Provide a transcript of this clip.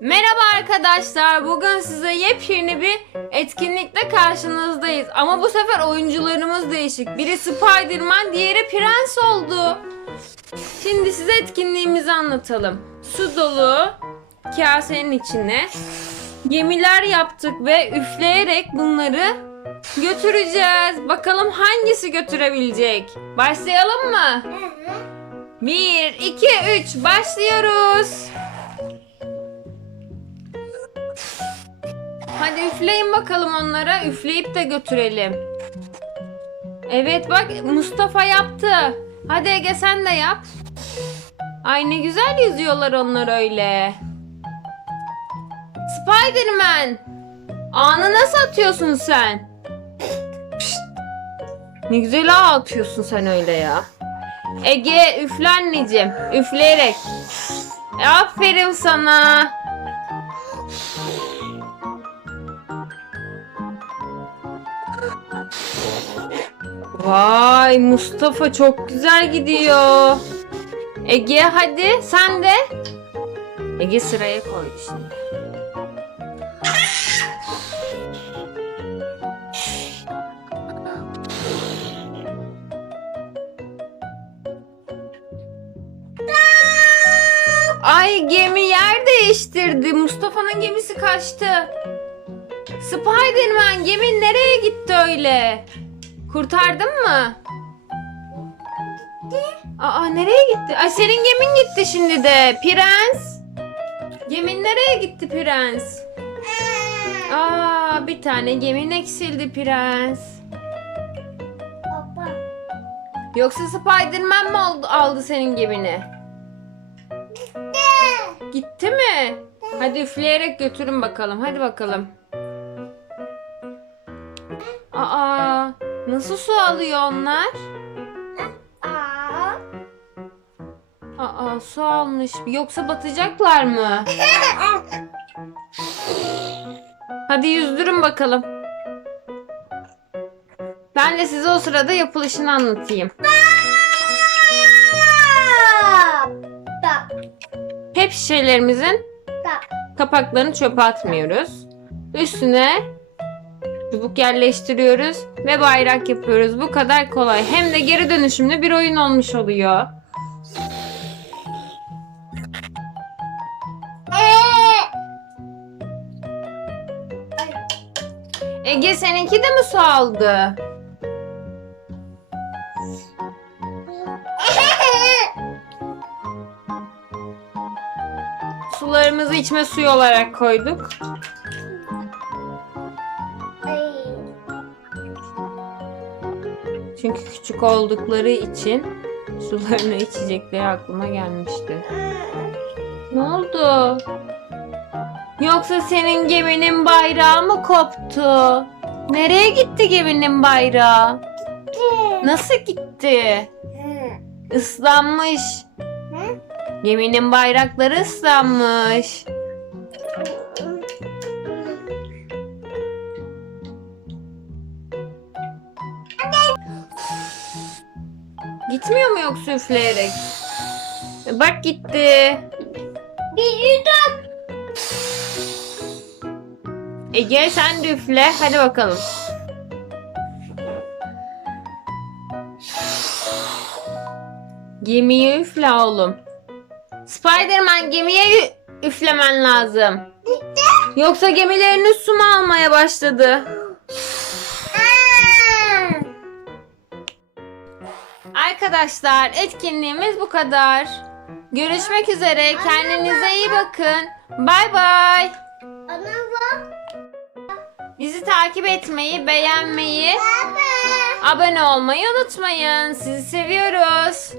Merhaba arkadaşlar. Bugün size yepyeni bir etkinlikte karşınızdayız. Ama bu sefer oyuncularımız değişik. Biri Spider-Man, diğeri Prens oldu. Şimdi size etkinliğimizi anlatalım. Su dolu kasenin içine gemiler yaptık ve üfleyerek bunları götüreceğiz. Bakalım hangisi götürebilecek? Başlayalım mı? 1, 2, 3 başlıyoruz. Hadi üfleyin bakalım onlara. Üfleyip de götürelim. Evet bak Mustafa yaptı. Hadi Ege sen de yap. Ay ne güzel yüzüyorlar onlar öyle. Spiderman. Ağını nasıl atıyorsun sen? Pişt. Ne güzel ağ atıyorsun sen öyle ya. Ege üfle anneciğim. Üfleyerek. Aferin sana. Vay Mustafa çok güzel gidiyor. Ege hadi sen de. Ege sıraya koydu şimdi. Ay gemi yer değiştirdi. Mustafa'nın gemisi kaçtı. Spiderman gemin nereye gitti öyle? Kurtardın mı? Aa nereye gitti? Ay senin gemin gitti şimdi de. Prens. Gemin nereye gitti prens? Aa bir tane gemin eksildi prens. Baba. Yoksa Spiderman mı aldı, aldı senin gemini? Gitti mi? Hadi üfleyerek götürün bakalım. Hadi bakalım. Aa, nasıl su alıyor onlar? Aa. Aa, su almış. Yoksa batacaklar mı? Hadi yüzdürün bakalım. Ben de size o sırada yapılışını anlatayım. Pep şişelerimizin kapaklarını çöpe atmıyoruz. Üstüne çubuk yerleştiriyoruz ve bayrak yapıyoruz. Bu kadar kolay. Hem de geri dönüşümlü bir oyun olmuş oluyor. Ege seninki de mi su aldı? Sularımızı içme suyu olarak koyduk. Çünkü küçük oldukları için sularını içecekleri aklıma gelmişti. Ne oldu? Yoksa senin geminin bayrağı mı koptu? Nereye gitti geminin bayrağı? Nasıl gitti? Islanmış. Geminin bayrakları ıslanmış. Gitmiyor mu yoksa üfleyerek? E, Bak gitti. Bir yudum. Ege sen de üfle. Hadi bakalım. Gemiye üfle oğlum. Spiderman gemiye üflemen lazım. Yoksa gemileriniz su mu almaya başladı? Arkadaşlar etkinliğimiz bu kadar. Görüşmek üzere. Kendinize iyi bakın. Bay bay. Bizi takip etmeyi, beğenmeyi, abone olmayı unutmayın. Sizi seviyoruz.